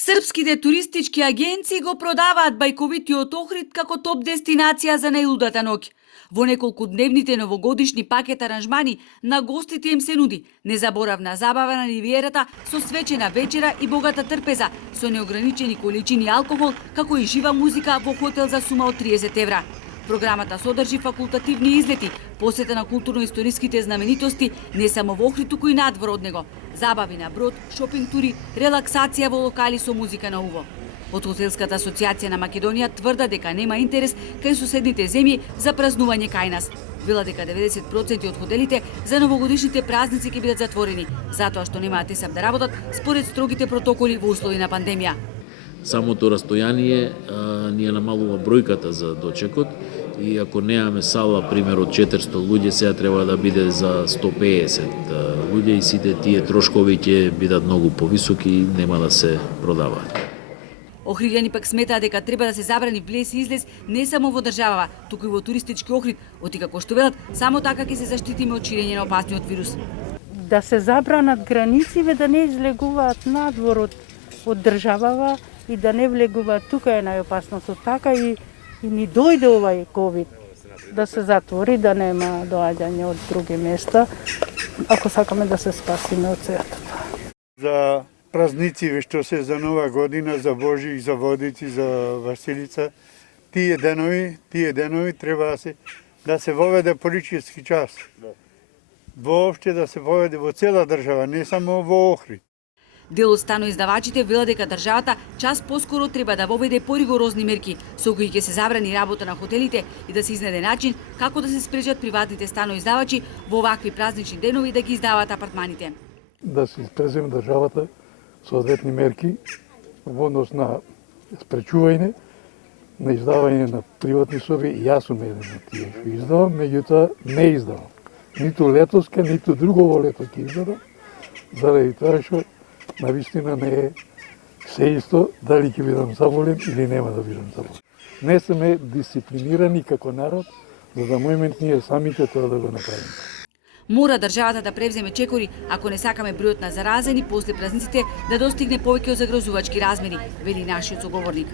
Српските туристички агенции го продаваат бајковитиот Охрид како топ дестинација за најлудата ноќ. Во неколкудневните новогодишни пакет аранжмани на гостите им се нуди незаборавна забава на ривиерата со свечена вечера и богата трпеза, со неограничени количини алкохол, како и жива музика во хотел за сума од 30 евра. Програмата содржи факултативни излети, посета на културно-историските знаменитости не само во Охрид, туку и надвор од него, забави на брод, шопинг тури, релаксација во локали со музика на уво. Од Хотелската асоциација на Македонија тврда дека нема интерес кај соседните земји за празнување кај нас. Вела дека 90% од хотелите за новогодишните празници ќе бидат затворени, затоа што немаат тесап да работат според строгите протоколи во услови на пандемија. Самото растојание ни ја намалува бројката за дочекот и ако немаме сала, пример од 400 луѓе, сега треба да биде за 150 луѓе и сите тие трошкови ќе бидат многу повисоки и нема да се продаваат. Охриѓани пак сметаат дека треба да се забрани влез и излез не само во државава, туку и во туристички Охрид, оти како што велат, само така ќе се заштитиме од ширење на опасниот вирус. Да се забранат границите, да не излегуваат надвор од државава и да не влегуваат, тука е најопасното, така и ни дојде овај ковид, да се затвори, да нема доаѓање од други места, ако сакаме да се спасиме од светот. За празници што се за Нова година, за Божи, за Водици, за Василица, тие денови треба да се воведе политички час. Воопште да се воведе во цела држава, не само во Охрид. Дел од станоиздавачите вела дека државата час поскоро треба да воведе поригорозни мерки, со кои ќе се забрани работа на хотелите и да се изнајде начин како да се спречат приватните станоиздавачи во вакви празнични денови да ги издаваат апартманите. Да се преземе државата соодветни мерки во однос на спречување на издавање на приватни соби. Јас сум еден од тие што издавам, меѓутоа не издавам. Ниту летоска, ниту друго лето ќе издадам, заради тоа што навистина не е се исто дали ќе бидам заболен или нема да бидам заболен. Не сме дисциплинирани како народ, за да можеме ние самите тоа да го направиме. Мора државата да превземе чекори ако не сакаме бројот на заразени после празниците да достигне повеќе од загрозувачки размери, вели нашиот соговорник.